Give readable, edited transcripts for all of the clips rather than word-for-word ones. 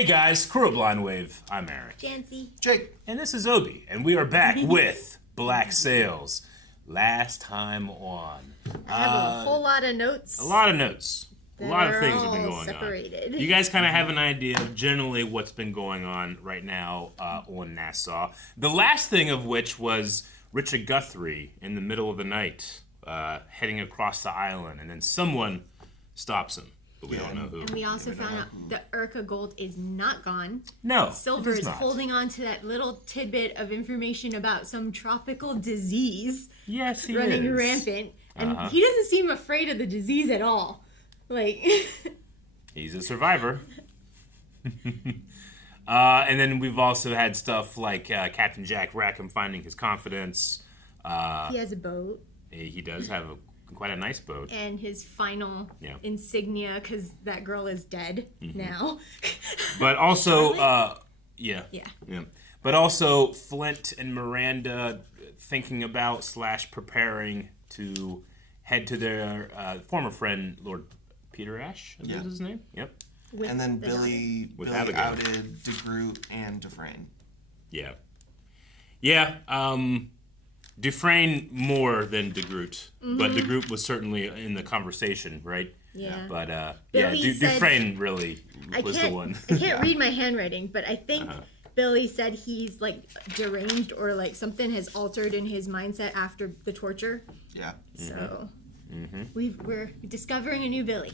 Hey guys, crew of Blind Wave. I'm Eric. Janci. Jake. And this is Obi, and we are back with Black Sails. Last time on. I have a whole lot of notes. A lot of notes. A lot of things have been going separated. on. You guys kind of have an idea of generally what's been going on right now on Nassau. The last thing of which was Richard Guthrie in the middle of the night heading across the island, and then someone stops him. But we don't know who. And we also found out that Urca Gold is not gone. No, Silver is holding on to that little tidbit of information about some tropical disease. Yes, he running is. rampant. And he doesn't seem afraid of the disease at all. Like... He's a survivor. And then we've also had stuff like Captain Jack Rackham finding his confidence. He has a boat. He does have quite a nice boat. And his final insignia, because that girl is dead now. But also, Yeah. But also Flint and Miranda thinking about / preparing to head to their former friend, Lord Peter Ash, I believe is his name. Yep. And then Billy Abigail. outed DeGroot and Dufresne. Yeah. Yeah, Dufresne more than DeGroot, but DeGroot was certainly in the conversation, right? Yeah. But Billy said, Dufresne really was the one. I can't read my handwriting, but I think Billy said he's like deranged or like something has altered in his mindset after the torture. Yeah. So we're discovering a new Billy.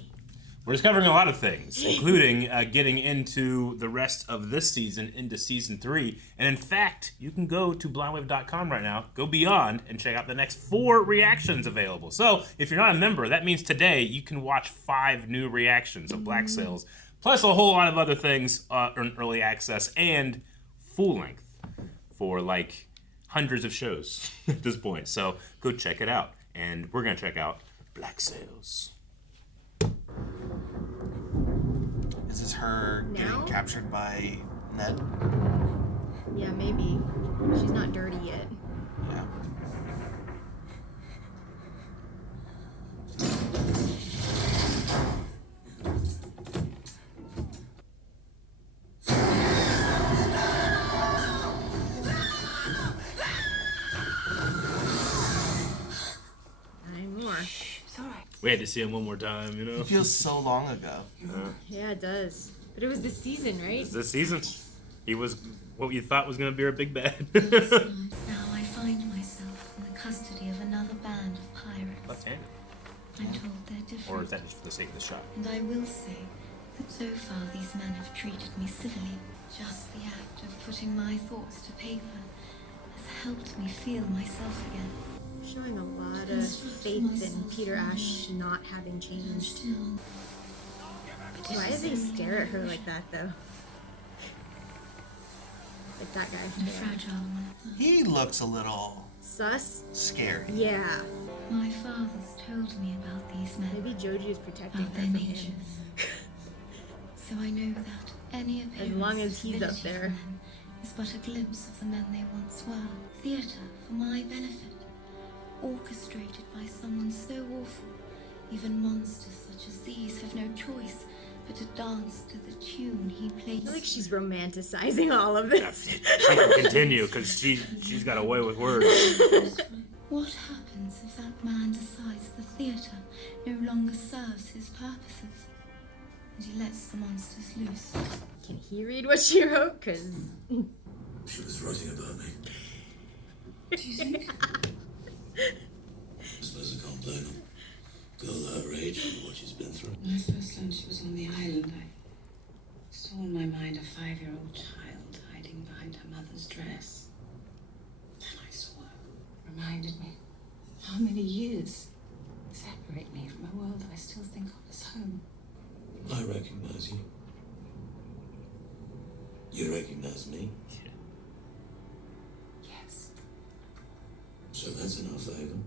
We're discovering a lot of things, including getting into the rest of this season, into Season 3. And in fact, you can go to blindwave.com right now, go beyond, and check out the next 4 reactions available. So, if you're not a member, that means today you can watch 5 new reactions of Black Sails, plus a whole lot of other things in early access and full length for like hundreds of shows at this point. So, go check it out. And we're going to check out Black Sails. Is this her getting captured by Ned? Yeah, maybe. She's not dirty yet. Yeah. We had to see him one more time, you know? It feels so long ago. Yeah, it does. But it was this season, right? It's this season. He was what you thought was going to be our big bad. Now I find myself in the custody of another band of pirates. Left-handed. I'm told they're different. Or is that just for the sake of the shot? And I will say that so far these men have treated me civilly. Just the act of putting my thoughts to paper has helped me feel myself again. Showing a lot of faith in Peter Ash not having changed. Why did they stare at her like that, though? Like that guy. And fragile. He looks a little Sus? scary. Yeah. My father's told me about these men. Maybe Joji is protecting About her their from natures. him. So I know that any appearance As long as he's of up civility there. for them is but a glimpse of the men they once were. Theatre for my benefit. Orchestrated by someone so awful, even monsters such as these have no choice but to dance to the tune he plays. I feel like she's romanticizing all of this. She can continue because she's got a way with words. What happens if that man decides the theatre no longer serves his purposes and he lets the monsters loose? Can he read what she wrote? Because... She was writing about me. Do you think? I suppose I can't blame her. Girl her age and what she's been through. When I first learned she was on the island, I saw in my mind a 5-year-old child hiding behind her mother's dress. Then I saw her. Reminded me how many years separate me from a world I still think of as home. I recognize you. You recognize me. Yes. So that's in our favor.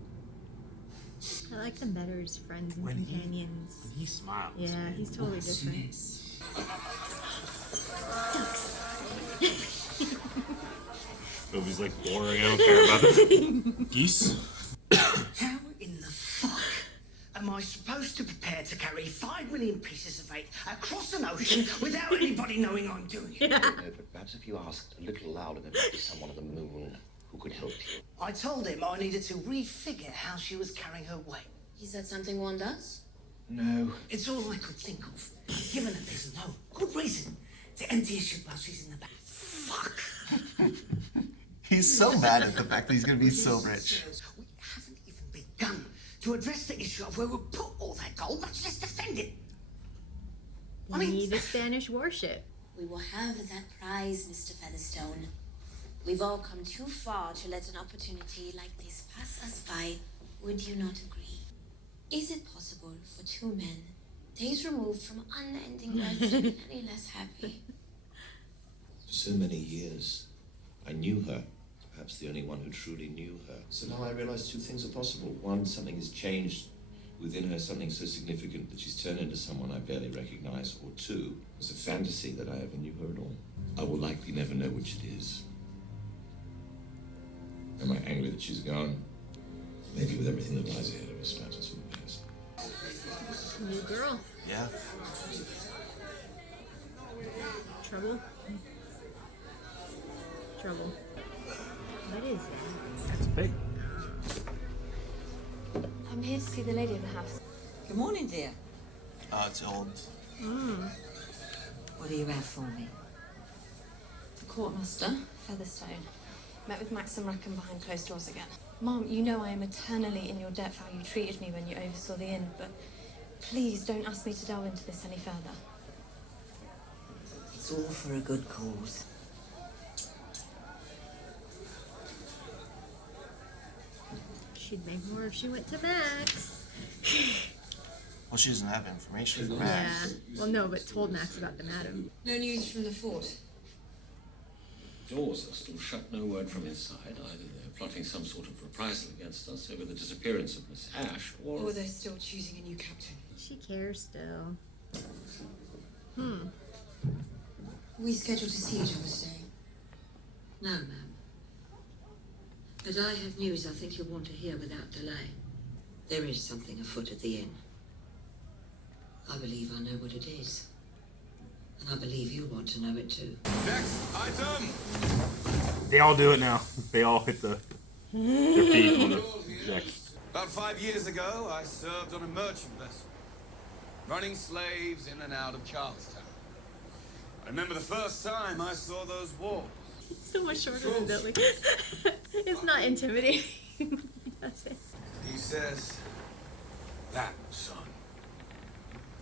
I like them better as friends and companions. When he smiles. Yeah, man. he's totally different. Miss. Movie's like boring. I don't care about it. Geese. How in the fuck am I supposed to prepare to catch carry 5 million pieces of eight across an ocean without anybody knowing I'm doing it. No, but perhaps if you asked a little louder, there might be someone on the moon who could help you. I told him I needed to refigure how she was carrying her weight. Is that something one does? No. It's all I could think of, given that there's no good reason to empty a ship while she's in the back. Fuck. He's so mad at the fact that he's gonna be so rich. We haven't even begun to address the issue of where we'll put all that gold, much less defend it. They need a Spanish warship. We will have that prize, Mr. Featherstone. We've all come too far to let an opportunity like this pass us by. Would you not agree? Is it possible for two men, days removed from unending grudge, to be any less happy? For so many years, I knew her. Perhaps the only one who truly knew her. So now I realize two things are possible. One, something has changed within her, something so significant that she's turned into someone I barely recognize. Or two, it's a fantasy that I ever knew her at all. I will likely never know which it is. Am I angry that she's gone? Maybe with everything that lies ahead of us, perhaps it's for the best. New girl. Yeah. Trouble. Trouble. What is that? That's big. I'm here to see the lady of the house. Good morning, dear. It's old. What do you have for me? The courtmaster, Featherstone. Met with Max and Rackham behind closed doors again. Mom, you know I am eternally in your debt for how you treated me when you oversaw the inn, but please don't ask me to delve into this any further. It's all for a good cause. She'd make more if she went to Max. Well, she doesn't have information for Max. Yeah. Well, no, but told Max about the madam. No news from the fort. Doors are still shut, no word from inside. Either they're plotting some sort of reprisal against us over the disappearance of Miss Ash, Or they're still choosing a new captain. She cares still. We scheduled to see each other today? No, ma'am. But I have news I think you'll want to hear without delay. There is something afoot at the inn. I believe I know what it is. And I believe you want to know it too. Next item! They all do it now. They all hit their feet on the deck. About 5 years ago, I served on a merchant vessel, running slaves in and out of Charlestown. I remember the first time I saw those walls. So much shorter than Billy. It's not intimidating. That's it. He says, that, son,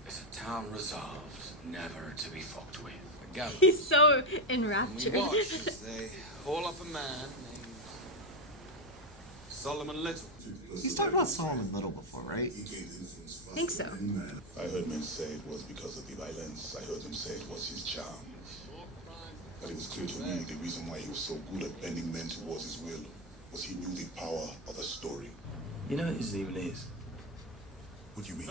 is a town resolved never to be fucked with. A gallows. He's so And enraptured. we watched as they haul up a man named Solomon Little. He's talked about Solomon Little before, right? I think so. I heard men say it was because of the violence. I heard them say it was his charm. But it was clear to me the reason why he was so good at bending men towards his will was he knew the power of the story. You know what his even is? What do you mean?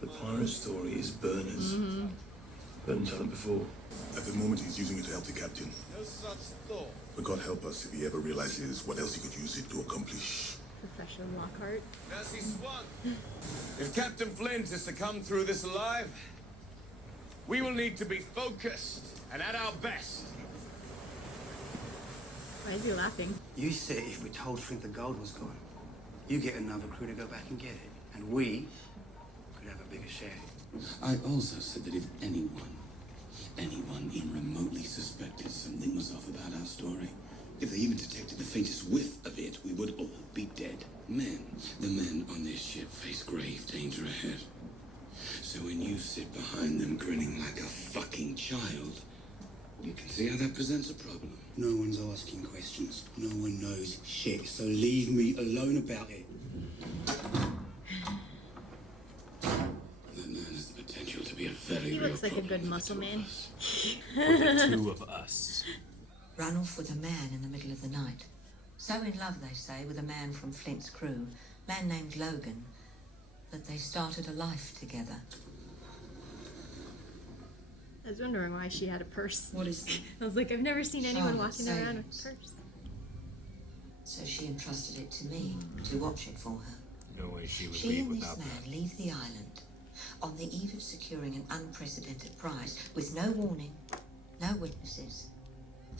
The pirate story is Berners. Heard him tell it before. At the moment, he's using it to help the captain. No such thought. But God help us if he ever realizes what else he could use it to accomplish. Professor Lockhart. As he swung. If Captain Flint is to come through this alive, we will need to be focused and at our best. Why is he laughing? You said if we told Flint the gold was gone, you get another crew to go back and get it. And we could have a bigger share. I also said that if anyone even remotely suspected something was off about our story, if they even detected the faintest whiff of it, we would all be dead. The men on this ship face grave danger ahead. So when you sit behind them grinning like a fucking child, you can see how that presents a problem. No one's asking questions. No one knows shit, so leave me alone about it. That man has the potential to be a very He real looks like a problem good for muscle the two of man. us. For the two of us. Ran off with a man in the middle of the night. So in love, they say, with a man from Flint's crew, man named Logan, that they started a life together. I was wondering why she had a purse. What is that? I was like, I've never seen anyone Charlotte walking around with Savings. a purse. So she entrusted it to me to watch it for her. No way she would She leave and this without man that. leave the island On the eve of securing an unprecedented prize, with no warning, no witnesses,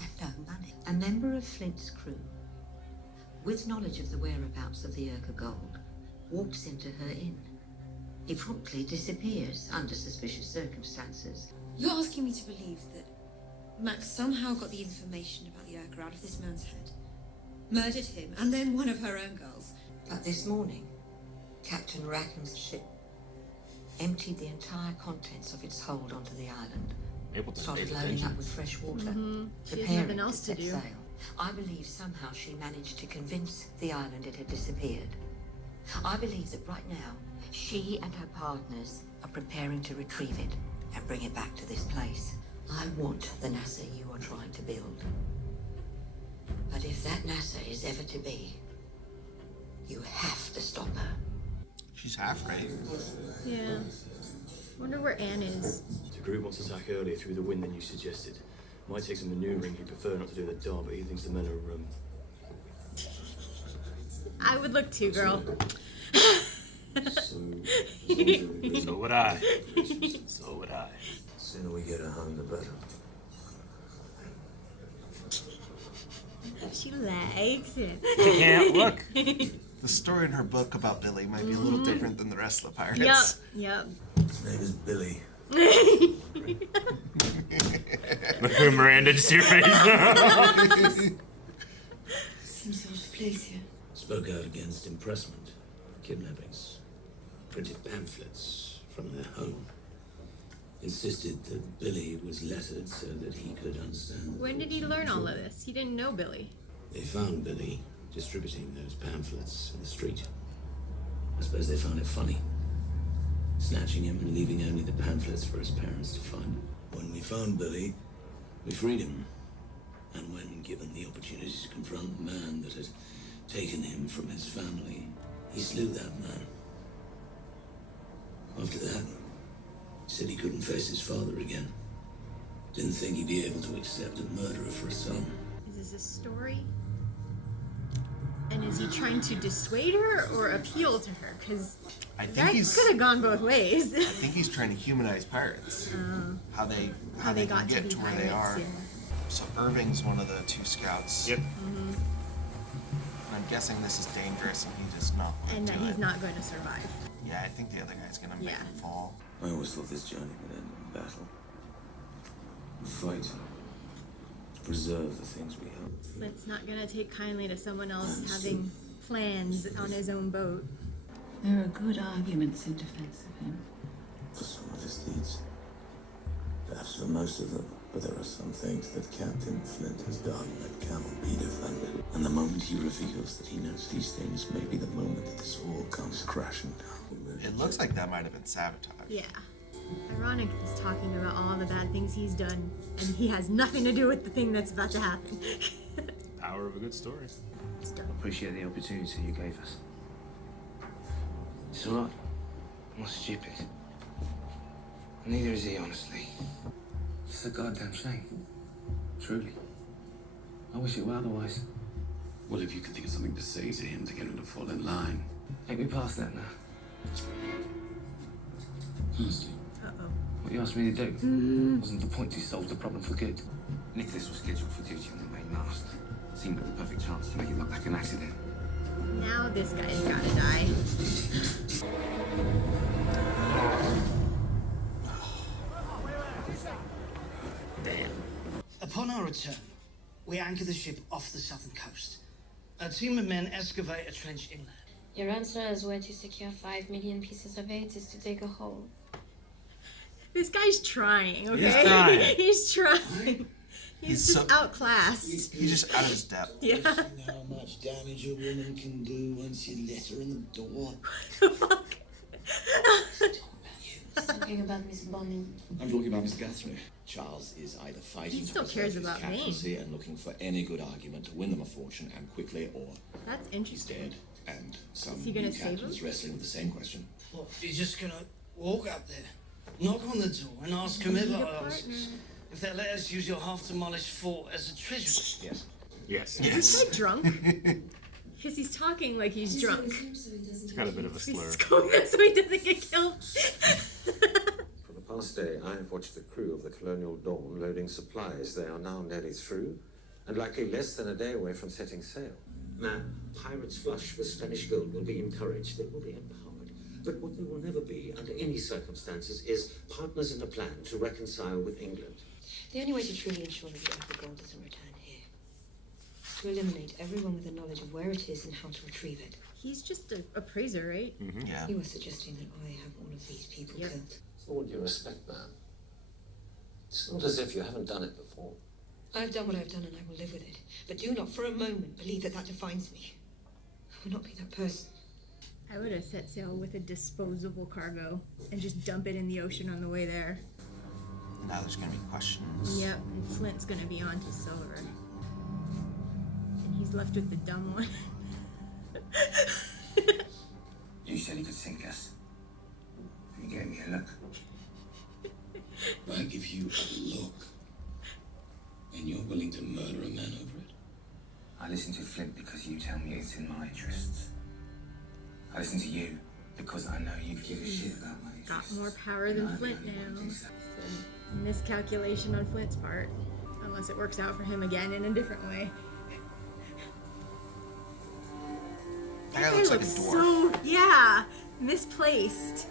and no money, a member of Flint's crew, with knowledge of the whereabouts of the Urca gold, walks into her inn. He promptly disappears under suspicious circumstances. You're asking me to believe that Max somehow got the information about the Urca out of this man's head, murdered him, and then one of her own girls. But this morning, Captain Rackham's ship emptied the entire contents of its hold onto the island. Mapleton Started pays loading attention. up with fresh water. She has preparing nothing else to set do. sail. I believe somehow she managed to convince the island it had disappeared. I believe that right now, she and her partners are preparing to retrieve it and bring it back to this place. I want the NASA you are trying to build. But if that NASA is ever to be, you have to stop her. She's half right. Yeah. Wonder where Anne is. The group wants to attack earlier through the wind than you suggested. Might take some maneuvering. He'd prefer not to do the dark, but he thinks the men are, I would look too, girl. So would I. So would I. The sooner we get her home, the better. She likes it. Yeah, look. The story in her book about Billy might be a little different than the rest of the pirates. Yep. His name is Billy. Miranda, just your face. Some sort of place here. Spoke out against impressment, kidnappings, printed pamphlets from their home. Insisted that Billy was lettered so that he could understand. When did he learn all of this? He didn't know Billy. They found Billy distributing those pamphlets in the street. I suppose they found it funny, snatching him and leaving only the pamphlets for his parents to find. When we found Billy, we freed him. And when given the opportunity to confront the man that had taken him from his family, he slew that man. After that, he said he couldn't face his father again. Didn't think he'd be able to accept a murderer for a son. Is this a story? And is he trying to dissuade her or appeal to her? Because I think that could have gone both ways. I think he's trying to humanize pirates. How they can got get to where they are. Yeah. So Irving's one of the two scouts. Yep. And I'm guessing this is dangerous, and he just not. And that he's not going to survive. Yeah, I think the other guy's gonna make him fall. I always thought this journey would end in battle. A fight. To preserve the things we held. Flint's not going to take kindly to someone else having plans on his own boat. There are good arguments in defense of him. For some of his deeds. Perhaps for most of them. But there are some things that Captain Flint has done that cannot be defended. And the moment he reveals that he knows these things may be the moment that this all comes crashing down. It looks like that might have been sabotage. Yeah. Ironic he's talking about all the bad things he's done, and he has nothing to do with the thing that's about to happen. Power of a good story. Appreciate the opportunity you gave us. It's alright. I'm not stupid. Neither is he, honestly. It's a goddamn shame. Truly. I wish it were otherwise. What if you could think of something to say to him to get him to fall in line? Ain't we past that now? Honestly. What you asked me to do wasn't the point to solve the problem for good. Nicholas was scheduled for duty on the main mast. Seemed like the perfect chance to make it look like an accident. Now this guy's gotta die. Upon our return, we anchor the ship off the southern coast. A team of men excavate a trench inland. Your answer as where to secure 5 million pieces of eight is to dig a hole. This guy's trying, okay? He's trying. He's trying. He's just outclassed. He's just out of his depth. Yeah. How much damage a woman can do once you let her in the door. Talking about Miss Bonnie. I'm talking about Miss Guthrie. Charles is either fighting He still to cares preserve his about Vane. captaincy and looking for any good argument to win them a fortune and quickly, or That's he's interesting. dead and some Is he gonna new save captain is him? wrestling with the same question. What, you're just gonna walk up there, knock on the door, and ask whomever asks if they'll let us use your half-demolished fort as a treasure? Yes. Yes. Is this guy drunk? Because he's talking like he's drunk. He's got a bit of a slur. He's going there so he doesn't get killed. For the past day, I have watched the crew of the Colonial Dawn loading supplies. They are now nearly through, and likely less than a day away from setting sail. Now, pirates flush with Spanish gold will be encouraged. They will be empowered. But what they will never be, under any circumstances, is partners in a plan to reconcile with England. The only way to truly ensure that the Alfred gold doesn't return here is to eliminate everyone with a knowledge of where it is and how to retrieve it. He's just a appraiser, right? Mm-hmm. Yeah. You were suggesting that I have all of these people killed. With all due respect, man, it's not as if you haven't done it before. I've done what I've done and I will live with it. But do not for a moment believe that that defines me. I will not be that person. I would have set sail with a disposable cargo and just dump it in the ocean on the way there. Now there's gonna be questions. Yep, and Flint's gonna be on to Silver. And he's left with the dumb one. You said he could sink us. You gave me a look. I give you a look, and you're willing to murder a man over it? I listen to Flint because you tell me it's in my interests. I listen to you because I know you give a shit about my interests. Got more power than Flint now. It's a miscalculation on Flint's part. Unless it works out for him again in a different way. That guy looks like a dwarf. So, yeah, misplaced.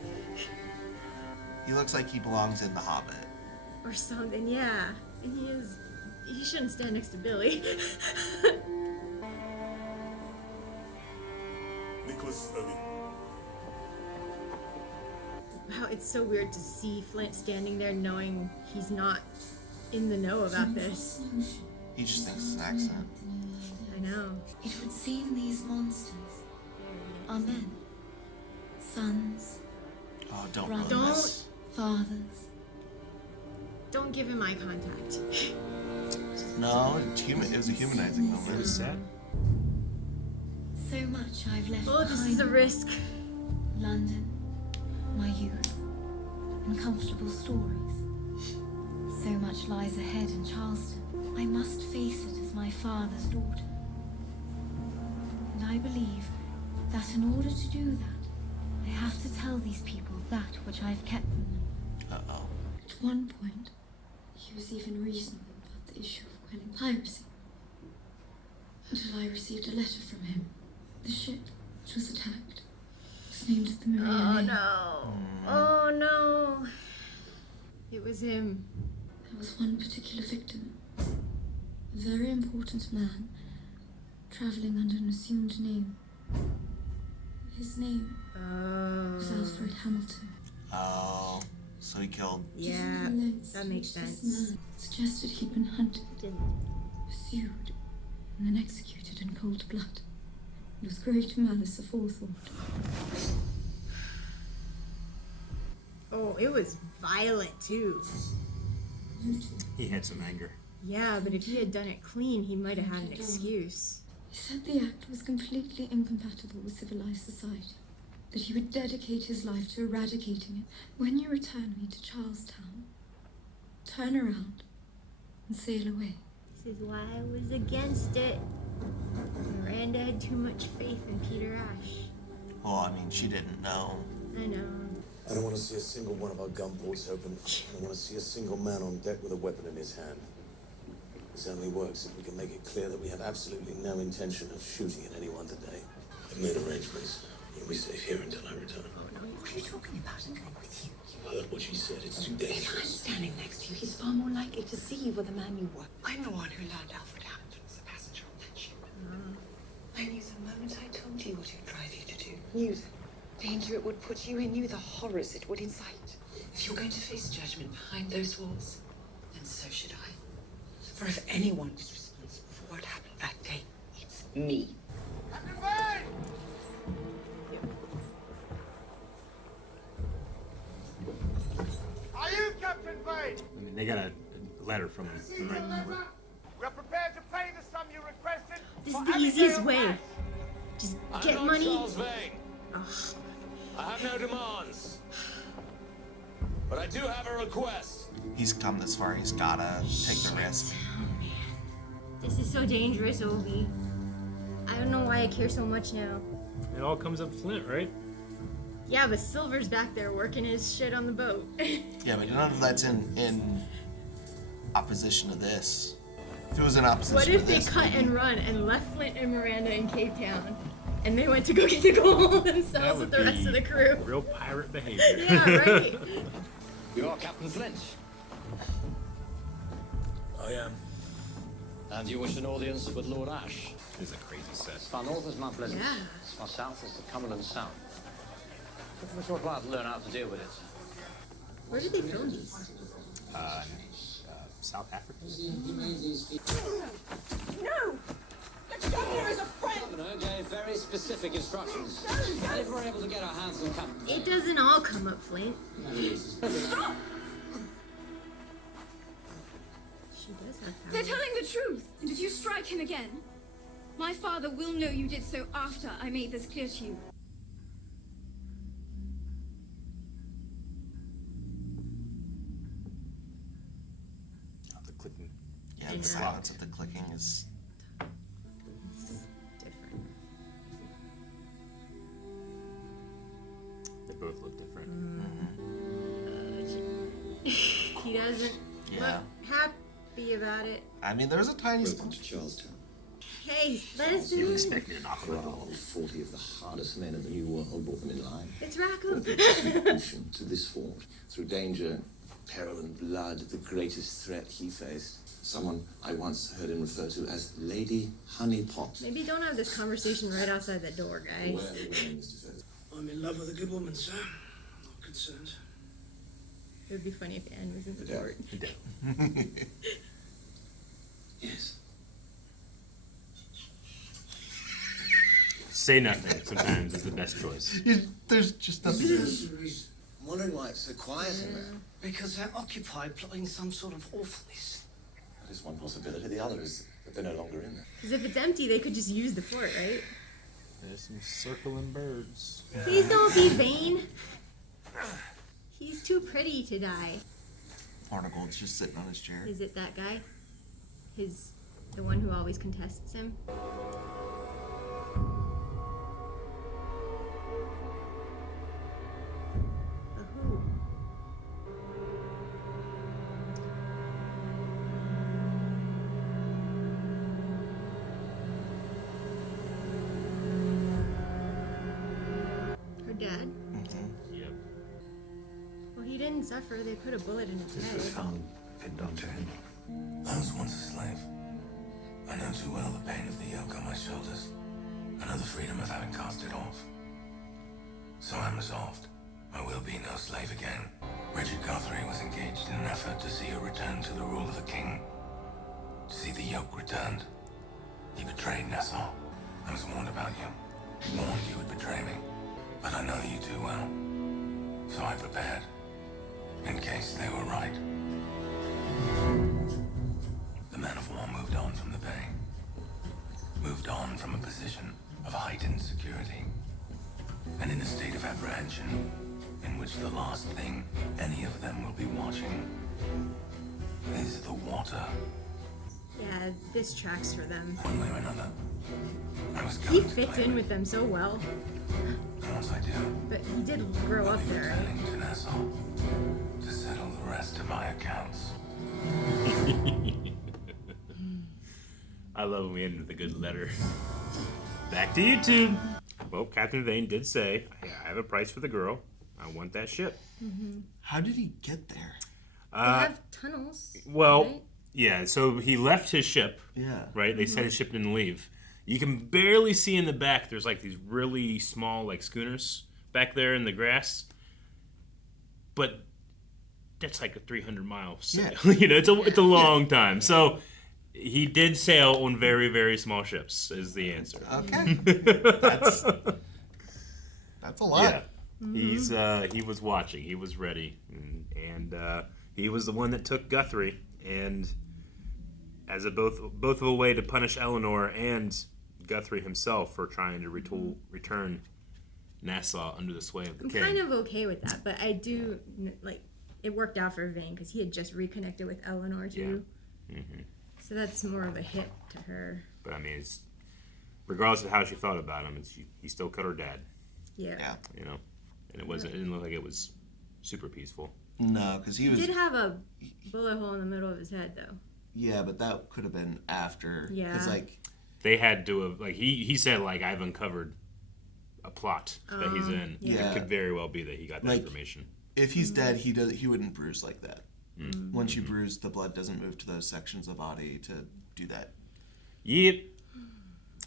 He looks like he belongs in The Hobbit. Or something, yeah. And he shouldn't stand next to Billy. Wow, it's so weird to see Flint standing there knowing he's not in the know about this. He just thinks it's an accident. I know. It would seem these monsters are men. Sons. Oh, don't brothers, ruin this. fathers. Don't give him eye contact. No, it was a humanizing moment. It was sad. So much I've left Oh, this behind. is a risk. London, my youth, uncomfortable stories. So much lies ahead in Charlestown. I must face it as my father's daughter. And I believe that in order to do that, I have to tell these people that which I've kept from them. Uh-oh. At one point, he was even reasonable about the issue of quelling piracy. Until I received a letter from him. The ship, which was attacked, was named the Marietta. Oh no. Oh no. It was him. There was one particular victim. A very important man, traveling under an assumed name. His name was Alfred Hamilton. Oh, so he killed. Yeah, that makes sense. This man suggested he'd been hunted, pursued, and then executed in cold blood. With great malice aforethought. Oh, it was violent too. He had some anger. Yeah, but if he had done it clean, he might have had an excuse. He said the act was completely incompatible with civilized society. That he would dedicate his life to eradicating it. When you return me to Charlestown, turn around and sail away. This is why I was against it. Miranda had too much faith in Peter Ash. Well, I mean, she didn't know. I know. I don't want to see a single one of our gun ports open. I don't want to see a single man on deck with a weapon in his hand. This only works if we can make it clear that we have absolutely no intention of shooting at anyone today. I've made arrangements. You'll be safe here until I return. Oh, no, what are you talking about? I'm going with you. You heard what she said. It's too If I'm dangerous. standing next to you, he's far more likely to see you were the man you were. I'm the one who learned Alfred Hamilton was a passenger on that ship. I knew the moment I told you what it would drive you to do. Knew the danger it would put you in. Knew the horrors it would incite. If you're going to face judgment behind those walls, then so should I. For if anyone is responsible for what happened that day, it's me. Captain Vane! Are you Captain Vane? I mean, they got a letter from him. Right? We're prepared to pay the sum you requested. This for is the Abigail easiest way. Ash. Just I'm get not money. Charles Vane. Ugh. I have no demands. But I do have a request. He's come this far. He's gotta take the risk. Oh man, this is so dangerous, Obi. I don't know why I care so much now. It all comes up Flint, right? Yeah, but Silver's back there working his shit on the boat. Yeah, but none of that's in opposition to this. If it was in opposition What to if they this, cut and run and left Flint and Miranda in Cape Town, and they went to go get the gold themselves with the rest of the crew? Real pirate behavior. Yeah, right. You are Captain Flint. I am. And you wish an audience with Lord Ash. This is a crazy set. As far north as Mount Pleasant. Yeah. As far south as the Cumberland Sound. Took them a short while to learn how to deal with it. Where did they film these? South Africa. No! Let's come here as a friend! Governor gave very specific instructions. And if we're able to get our hands on Captain... It doesn't all come up, Flint. Stop! She does have power. They're telling the truth. And if you strike him again, my father will know you did so after I made this clear to you. The clicking. Yeah, the silence of the clicking is different. They both look different. He doesn't Yeah. look happy about it. I mean, there's a tiny Welcome to Charlestown. Hey, let us You in. expect me to knock around 40 of the hardest men in the New World, brought them in line. It's Raccoon. To this fort, through danger, peril, and blood, the greatest threat he faced. Someone I once heard him refer to as Lady Honeypot. Maybe don't have this conversation right outside that door, guys. Where are the women, Mr. Fez? I'm in love with a good woman, sir. Not concerned. It would be funny if Anne was in the fort. Yes. Say nothing sometimes is the best choice. There's just nothing. I'm wondering why it's so quiet in there. Because they're occupied plotting some sort of awfulness. That is one possibility. The other is that they're no longer in there. Because if it's empty, they could just use the fort, right? There's some circling birds. Please don't be vain. He's too pretty to die. Barnacle's just sitting on his chair. Is it that guy? The one who always contests him? But who? Her dad? Yep. Well, he didn't suffer. They put a bullet in his This was head. found pinned onto him. I was once a slave. I know too well the pain of the yoke on my shoulders. I know the freedom of having cast it off. So I'm resolved. I will be no slave again. Richard Guthrie was engaged in an effort to see a return to the rule of a king. To see the yoke returned. He betrayed Nassau. I was warned about you. Warned you would betray me. But I know you too well. So I prepared. In case they were right. The man of war moved on from the bay. Moved on from a position of heightened security. And in a state of apprehension, in which the last thing any of them will be watching is the water. Yeah, this tracks for them. One way or another. I was He going to fits play in with them so well. And once I do, But he did grow up there, right? returning to Nassau to settle the rest of my accounts. I love when we end with a good letter. Back to YouTube. Well, Captain Vane did say, I have a price for the girl. I want that ship. Mm-hmm. How did he get there? They have tunnels. Well, right? yeah, so he left his ship. Yeah. Right? They said his ship didn't leave. You can barely see in the back, there's like these really small like schooners back there in the grass. But that's like a 300-mile sail. Yeah. You know, it's a long time. So he did sail on very, very small ships is the answer. Okay. That's a lot. Yeah. He was watching. He was ready. And he was the one that took Guthrie and as both of a way to punish Eleanor and Guthrie himself for trying to return Nassau under the sway of the I'm king. kind of okay with that, but I do like it worked out for Vane because he had just reconnected with Eleanor too. Mm-hmm. So that's more of a hit to her. But I mean, regardless of how she felt about him, he still cut her dad. Yeah. You know, and it didn't look like it was super peaceful. No, because he did have a bullet hole in the middle of his head, though. Yeah, but that could have been after. Yeah. Because, like... They had to have, like, he said, like, I've uncovered a plot that he's in. Yeah. It could very well be that he got that information. If he's dead, he wouldn't bruise like that. Once you bruise, the blood doesn't move to those sections of the body to do that. Yep.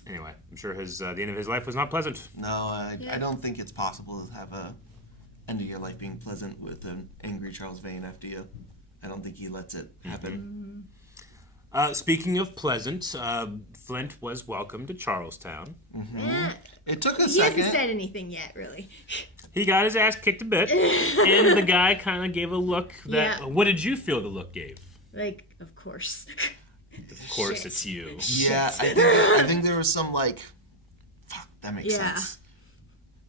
Anyway, I'm sure the end of his life was not pleasant. No, I don't think it's possible to have a end of your life being pleasant with an angry Charles Vane after you. I don't think he lets it happen. Speaking of pleasant, Flint was welcomed to Charlestown. It took a he second. He hasn't said anything yet, really. He got his ass kicked a bit, and the guy kind of gave a look that... Yeah. What did you feel the look gave? Like, of course. Of course, it's you. Yeah, I think there was some, like... Fuck, that makes sense.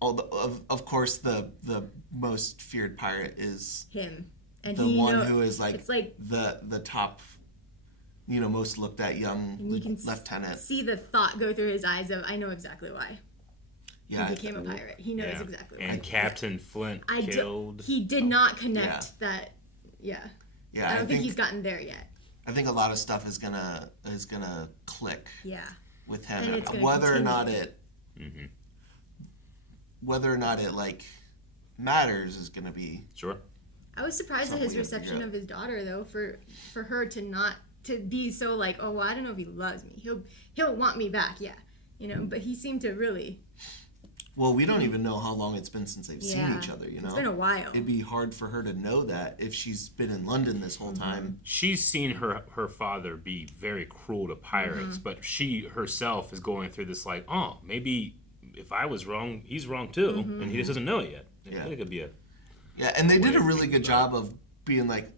Of course, the most feared pirate is... him. And the one who is, like, it's like the top... most looked at young lieutenant. See the thought go through his eyes of, I know exactly why. Yeah, he became a pirate. He knows exactly why. And Captain Flint killed. He did not connect that. Yeah. Yeah. I don't think he's gotten there yet. I think a lot of stuff is gonna click. Yeah. With him, and whether or not it like matters is gonna be sure. I was surprised at his reception of his daughter, though, for her to not to be so like, oh, well, I don't know if he loves me. He'll want me back, but he seemed to really. Well, we don't even know how long it's been since they've seen each other, It's been a while. It'd be hard for her to know that if she's been in London this whole time. She's seen her father be very cruel to pirates, but she herself is going through this like, oh, maybe if I was wrong, he's wrong too, and he just doesn't know it yet. I think it could be a... Yeah, and they did a really good job of being like,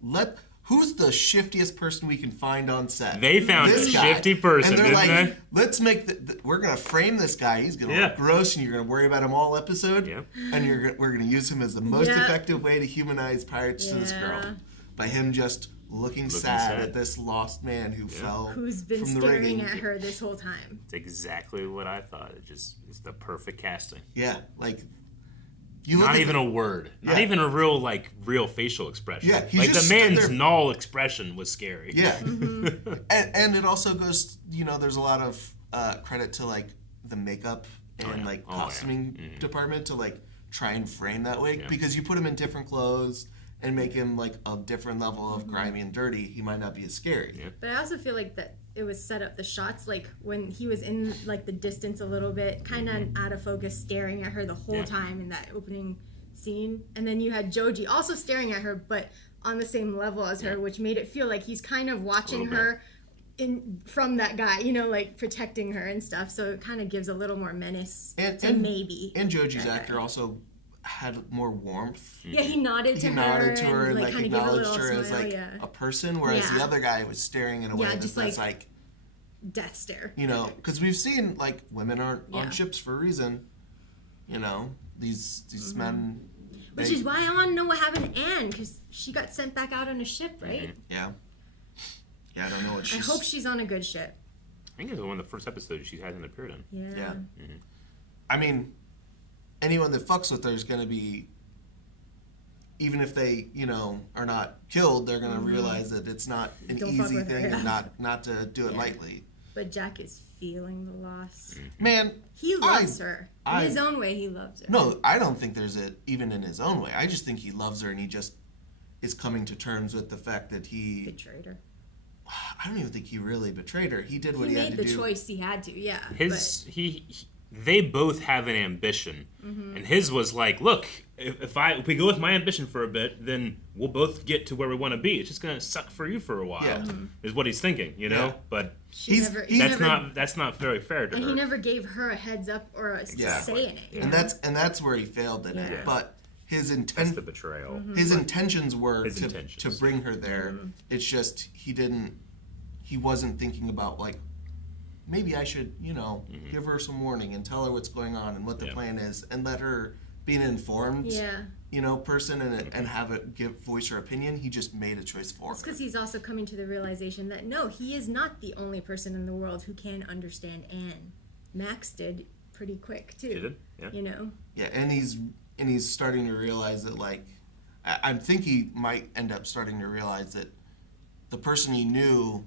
who's the shiftiest person we can find on set? They found a shifty person, and they're didn't like, they? Let's make we're gonna frame this guy. He's gonna look gross, and you're gonna worry about him all episode. And we're gonna use him as the most effective way to humanize pirates to this girl, by him just looking sad at this lost man who fell who's been from the staring rigging. at her this whole time. It's exactly what I thought. It's the perfect casting. Yeah, like. Not even a word. Not even a real facial expression. Yeah, like the man's null expression was scary. Yeah, and it also goes. There's a lot of credit to like the makeup and costuming department to like try and frame that way because you put him in different clothes and make him like a different level of grimy and dirty. He might not be as scary. But I also feel like that it was set up the shots like when he was in like the distance a little bit, kind of out of focus, staring at her the whole time in that opening scene, and then you had Joji also staring at her, but on the same level as her, which made it feel like he's kind of watching her from that guy, like protecting her and stuff. So it kind of gives a little more menace to maybe. And Joji's actor also had more warmth. Yeah, he nodded to her and like kind of acknowledged her as like a person, whereas the other guy was staring in a way that's like death stare. Because we've seen like women aren't on ships for a reason. These men. Which is why I want to know what happened to Anne, because she got sent back out on a ship, right? Yeah. Yeah, I don't know what she's... I hope she's on a good ship. I think it's one of the first episodes she hasn't appeared in. Yeah. I mean, anyone that fucks with her is going to be... Even if they, are not killed, they're going to realize that it's not an easy thing and not to do it lightly. But Jack is feeling the loss. Man, he loves her. In his own way, he loves her. No, I don't think there's it even in his own way. I just think he loves her and he just is coming to terms with the fact that he... betrayed her. I don't even think he really betrayed her. He did what he had to do. He made the choice he had to, yeah. They both have an ambition, and his was like, look, if we go with my ambition for a bit, then we'll both get to where we want to be. It's just gonna suck for you for a while, is what he's thinking, But that's not very fair to her. And he never gave her a heads up or a say in it. And that's where he failed in it. But his that's the betrayal. His intentions were to bring her there. It's just he wasn't thinking about like, maybe I should, give her some warning and tell her what's going on and what the plan is, and let her be an informed, person and have it voice her opinion. He just made a choice for her. It's because he's also coming to the realization that no, he is not the only person in the world who can understand Anne. Max did pretty quick too. She did? Yeah. You know. Yeah, and he's starting to realize that, like, I think he might end up starting to realize that the person he knew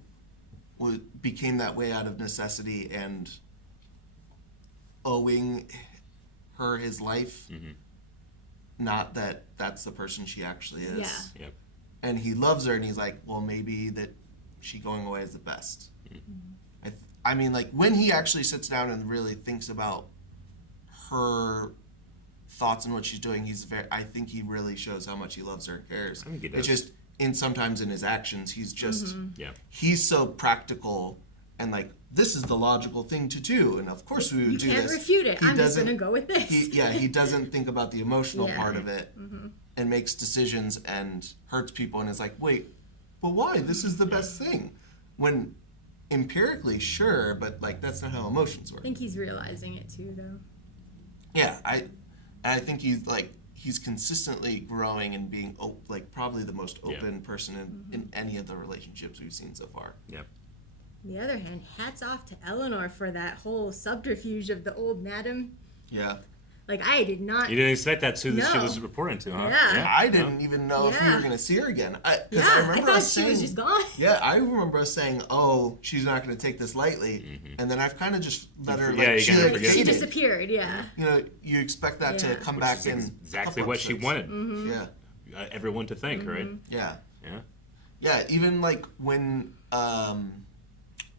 became that way out of necessity and owing her his life, not that that's the person she actually is. Yeah. Yep. And he loves her, and he's like, well, maybe that she going away is the best. I mean, like, when he actually sits down and really thinks about her thoughts and what she's doing, I think he really shows how much he loves her and cares. I think he does. It's just sometimes in his actions, he's just Yeah. he's so practical and like, this is the logical thing to do, and of course we would do this. You can't refute it. I'm just gonna go with this. He doesn't think about the emotional Yeah. part of it and makes decisions and hurts people and is like, wait, but why? This is the best thing. When empirically, sure, but like that's not how emotions work. I think he's realizing it too, though. Yeah, I think he's consistently growing and being like probably the most open person in any of the relationships we've seen so far. Yep. On the other hand, hats off to Eleanor for that whole subterfuge of the old madam. Yeah. Like, I did not... You didn't expect that's who this No. shit was reporting to, huh? Yeah. I didn't even know if we were going to see her again. I thought she was just gone. Yeah, I remember us saying, oh, she's not going to take this lightly. And then I've kind of just let her, Yeah, you kinda forget. She disappeared, yeah. You know, you expect that to come Which back is in exactly what she wanted. Yeah. Everyone to think, right? Yeah. Yeah. Yeah, even like when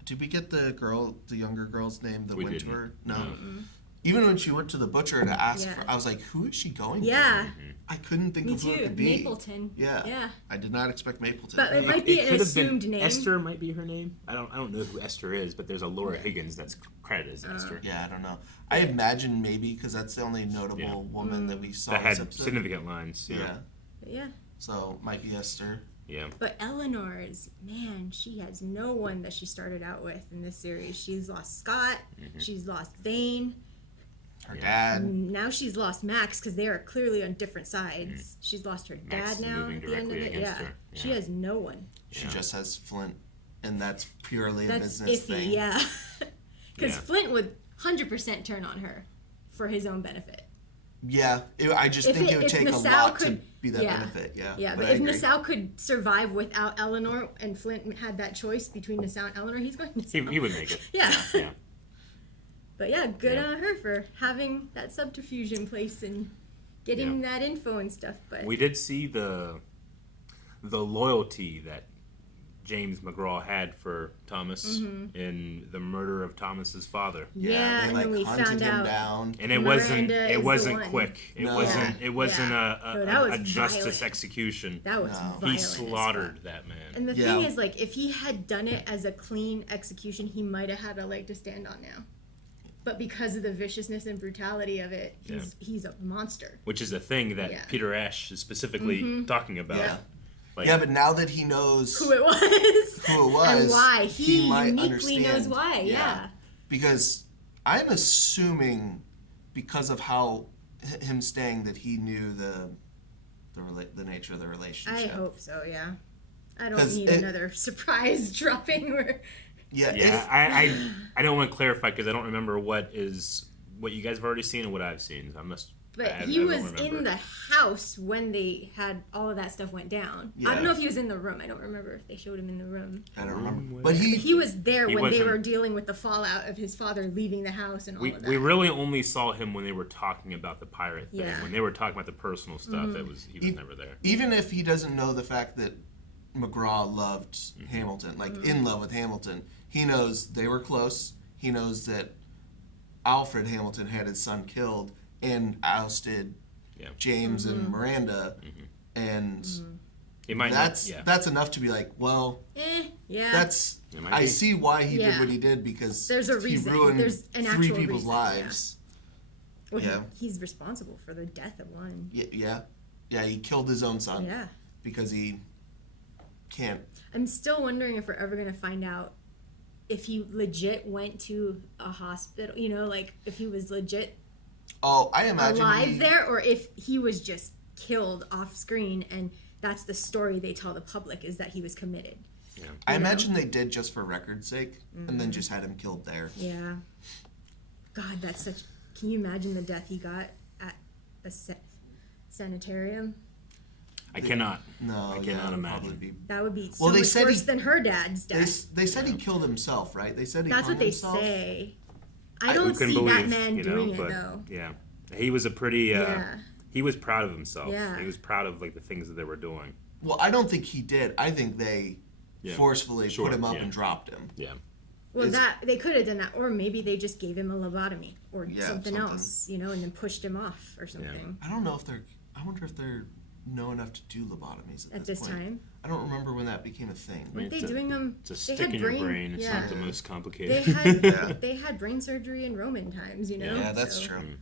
did we get the younger girl's name that We went to didn't. her? No. Mm-hmm. Even when she went to the butcher to ask Yeah. for, I was like, who is she going Yeah. to? I couldn't think Me of who it too. could be. Mapleton. Yeah. Yeah. I did not expect Mapleton. But it might be an could have assumed been name. Esther might be her name. I don't know who Esther is, but there's a Laura Higgins that's credited as Esther. Yeah, I don't know. I imagine maybe because that's the only notable woman that we saw That this had episode. significant lines. Yeah. Yeah. So might be Esther. Yeah. But Eleanor's, man, she has no one that she started out with in this series. She's lost Scott. She's lost Vane. Her dad. Now she's lost Max because they are clearly on different sides. She's lost her Max dad is now moving at the end of directly it. against Yeah. her. She Yeah. has no one. She just has Flint, and that's purely a That's business iffy, thing. yeah. Because Yeah. Flint would 100% turn on her for his own benefit. Yeah, I just think it would take a lot to be that benefit. Yeah. Yeah, but I if agree. Nassau could survive without Eleanor and Flint had that choice between Nassau and Eleanor, he's going Nassau. He would make it. Yeah. Yeah. But yeah, good on her for having that subterfuge in place and getting that info and stuff. But We did see the loyalty that James McGraw had for Thomas in the murder of Thomas's father. Yeah, and then we found out. Down. And it Miranda is wasn't the one. quick. It No. wasn't No, that was a justice violent. execution. That was violent He as slaughtered fuck. that man. And the thing is, like, if he had done it as a clean execution, he might have had a leg to stand on now. But because of the viciousness and brutality of it, he's a monster. Which is a thing that Peter Ash is specifically talking about. Yeah. Like, Yeah, but now that he knows Who it was. And why. He might uniquely understand. knows why, yeah. Because I'm assuming because of how him staying that he knew the nature of the relationship. I hope so, yeah. I don't 'Cause need another surprise dropping where... I don't want to clarify because I don't remember what you guys have already seen and what I've seen. But I he don't was remember. in the house when they had all of that stuff went down. I don't know if he was in the room. I don't remember if they showed him in the room. I don't remember. But he was there He when they wasn't- were dealing with the fallout of his father leaving the house and all of that. We really only saw him when they were talking about the pirate thing. Yeah. When they were talking about the personal stuff, Mhm. he was never there. Even if he doesn't know the fact that McGraw loved Hamilton, like in love with Hamilton, he knows they were close. He knows that Alfred Hamilton had his son killed and ousted James and Miranda, and He might that's not, that's enough to be like, well, yeah. that's It might I be. see why he Yeah. did what he did because There's a he reason. ruined There's an 3 actual people's reason, lives. Well, Yeah. he's responsible for the death of one. Yeah, he killed his own son. Yeah. Because he can't. I'm still wondering if we're ever going to find out if he legit went to a hospital, like if he was legit Oh, I imagine alive there, or if he was just killed off screen and that's the story they tell the public is that he was committed. I imagine they did just for record's sake, and then just had him killed there. Yeah. God, that's such. Can you imagine the death he got at a sanitarium? I cannot. No, I cannot imagine. That would be so much worse than her dad's death. They said he killed himself, right? They said he That's hung what they himself. say. I don't see that man doing it, but, though. Yeah. He was a pretty... He was proud of himself. Yeah. He was proud of like the things that they were doing. Well, I don't think he did. I think they forcefully put him up and dropped him. Yeah. Well, they could have done that, or maybe they just gave him a lobotomy or something else, and then pushed him off or something. I don't know if they're. I wonder if they're know enough to do lobotomies at this point. time. I don't remember when that became a thing. Weren't they doing them? It's a stick in your brain. It's not the most complicated. They had brain surgery in Roman times, Yeah, that's true.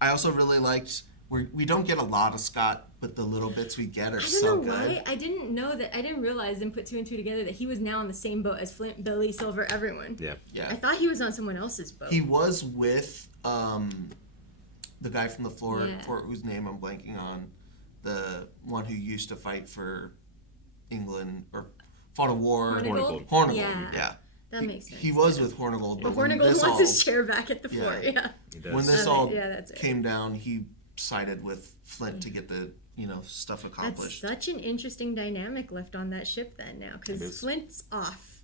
I also really liked. We don't get a lot of Scott, but the little bits we get are so good. I don't know why. I didn't know that. I didn't realize and put two and two together that he was now on the same boat as Flint, Billy, Silver, everyone. Yeah. I thought he was on someone else's boat. He was with the guy from the fort whose name I'm blanking on, the one who used to fight for England or fought a war. Hornigold. Yeah. That makes sense. He was with Hornigold. But Hornigold wants his chair back at the fort. Yeah. When this all came down, he sided with Flint to get the stuff accomplished. That's such an interesting dynamic left on that ship then now, because Flint's off,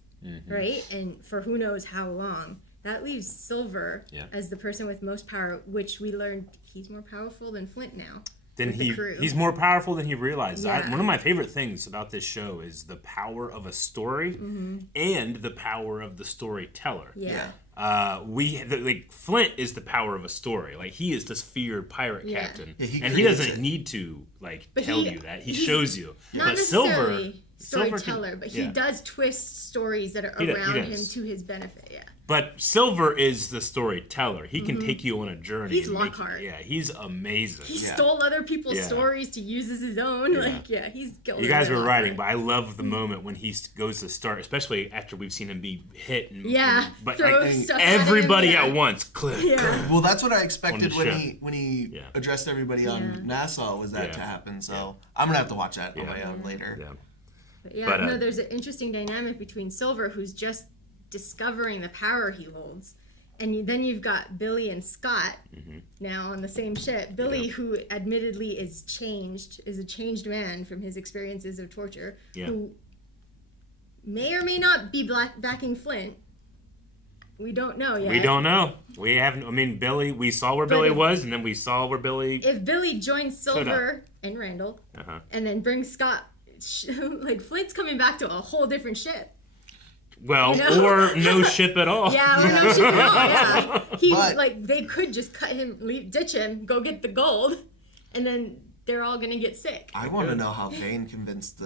right, and for who knows how long. That leaves Silver as the person with most power, which we learned he's more powerful than Flint now. He's more powerful than he realizes. One of my favorite things about this show is the power of a story and the power of the storyteller. Flint is the power of a story. Like, he is this feared pirate captain, and he doesn't need to tell you that. He shows you. Not but Silver, storyteller, but he does twist stories that are around him to his benefit. Yeah. But Silver is the storyteller. He can take you on a journey. He's Lockhart. He's amazing. He stole other people's stories to use as his own. He's You guys were writing, but I love the moment when he goes to start, especially after we've seen him be hit. But everybody at once. Click. Well, that's what I expected when he addressed everybody on Nassau was that to happen. So I'm gonna have to watch that on my own later. But there's an interesting dynamic between Silver, who's just discovering the power he holds, and then you've got Billy and Scott now on the same ship. Billy, who admittedly is a changed man from his experiences of torture, who may or may not be backing Flint. We don't know yet. We don't know. We haven't. I mean, Billy. We saw where Billy was, and then we saw where Billy. If Billy joins Silver and Randall, and then brings Scott, Flint's coming back to a whole different ship. Well, or no ship at all. Yeah, or no ship at all. Yeah, they could just cut him, ditch him, go get the gold, and then they're all gonna get sick. I want to know how Vane convinced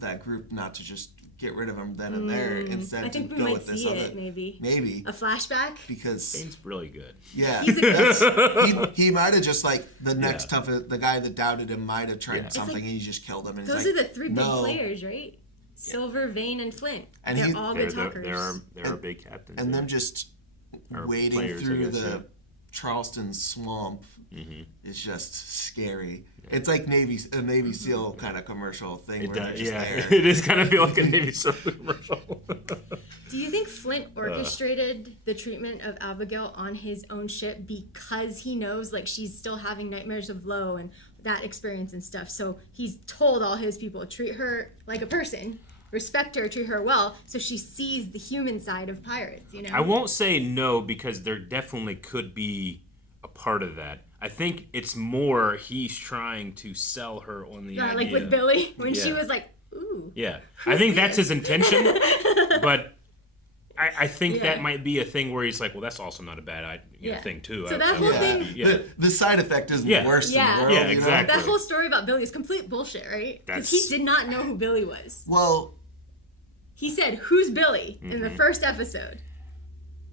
that group not to just get rid of him then and there instead to go with this other. Maybe a flashback, because Vane's really good. Yeah, he might have just the guy that doubted him might have tried something and he just killed him. And those are the three big players, right? Silver, Vane, and Flint. And they're all good talkers. They're big captains. And them just wading through the Charleston swamp is just scary. Yeah. It's like a Navy SEAL kind of commercial thing. It does, it is kind of feel like a Navy SEAL commercial. Do you think Flint orchestrated the treatment of Abigail on his own ship because he knows she's still having nightmares of Lo and that experience and stuff? So he's told all his people, treat her like a person, respect her, treat her well, so she sees the human side of pirates, I won't say no, because there definitely could be a part of that. I think it's more he's trying to sell her on the idea. Like with Billy, when she was like, ooh. Yeah. I think that's his intention, but I think that might be a thing where he's like, well, that's also not a bad thing, too. So that whole thing... The side effect isn't worse in the world. Yeah, exactly. That whole story about Billy is complete bullshit, right? Because he did not know who Billy was. Well... He said, who's Billy, in the first episode.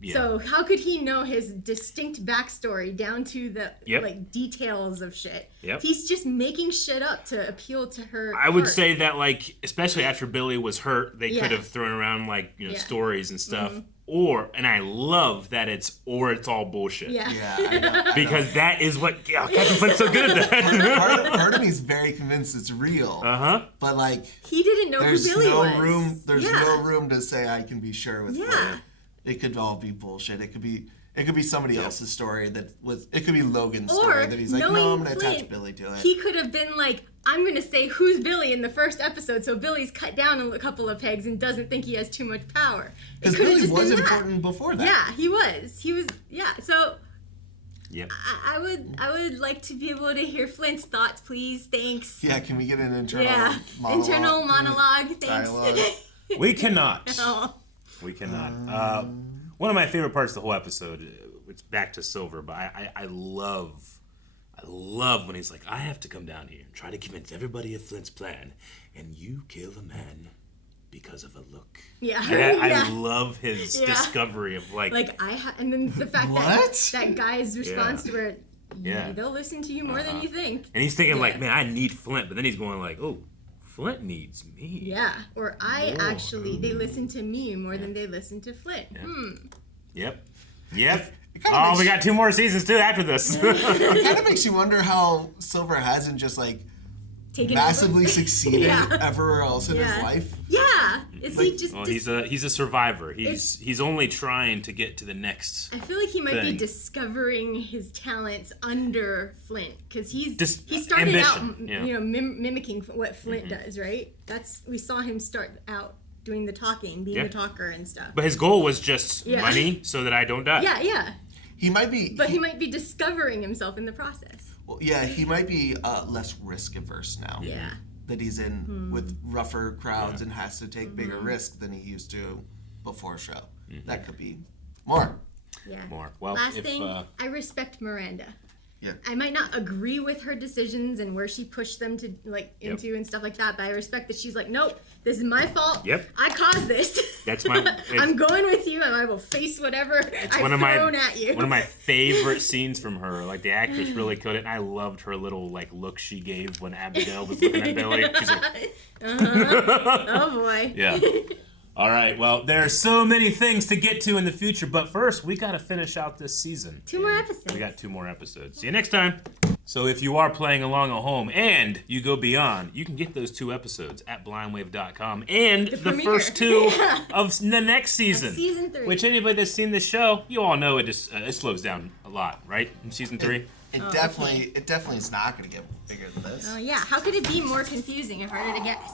Yeah. So how could he know his distinct backstory down to the details of shit? Yep. He's just making shit up to appeal to her. I would say that especially after Billy was hurt, they could have thrown around stories and stuff. And I love that it's all bullshit. Yeah, I know. Because that is what Captain Flint's so good at that. part of me is very convinced it's real. But he didn't know who Billy was. There's no room to say I can be sure with Flint. It could all be bullshit. It could be It could be somebody else's story it could be Logan's story that he's like, no, I'm going to attach Billy to it. He could have been like, I'm going to say who's Billy in the first episode, so Billy's cut down a couple of pegs and doesn't think he has too much power. Because Billy was important before that. Yeah, he was. Yeah, so... Yep. I would like to be able to hear Flint's thoughts, please. Thanks. Yeah, can we get an internal monologue? Internal monologue, thanks. Dialogue. We cannot. No. We cannot. One of my favorite parts of the whole episode, it's back to Silver, but I love when he's like, I have to come down here and try to convince everybody of Flint's plan, and you kill a man because of a look. Yeah. I love his discovery of and then the fact that guy's response to where they'll listen to you more than you think. And he's thinking like, man, I need Flint, but then he's going like, oh, Flint needs me. Yeah, or they listen to me more than they listen to Flint. Yeah. Yep. We got 2 more seasons too after this. It kind of makes you wonder how Silver hasn't just like massively succeeded everywhere else in his life. Yeah, he just? Well, he's a survivor. He's only trying to get to the next. I feel like he might be discovering his talents under Flint because he started out, mimicking what Flint does. Right? We saw him start out doing the talking, being the talker and stuff. But his goal was just money so that I don't die. Yeah. He might be, but he might be discovering himself in the process. Well, yeah, he might be less risk averse now. Yeah. That he's in with rougher crowds and has to take bigger risks than he used to before show. That could be more. Yeah. More. Well, last thing, I respect Miranda. Yeah. I might not agree with her decisions and where she pushed them to into and stuff like that, but I respect that she's like, nope, this is my fault. Yep. I caused this. That's my. I'm going with you, and I will face whatever I've thrown at you. One of my favorite scenes from her. Like the actress really killed it, and I loved her little look she gave when Abigail was looking at Billy. She's like, oh boy. Yeah. All right, well, there are so many things to get to in the future, but first, we got to finish out this season. 2 more episodes. We got 2 more episodes. See you next time. So if you are playing along at home and you go beyond, you can get those 2 episodes at blindwave.com and the first 2 of the next season. Season 3. Which anybody that's seen this show, you all know it slows down a lot, right? In season 3? It definitely is not going to get bigger than this. Oh, yeah. How could it be more confusing and harder to guess?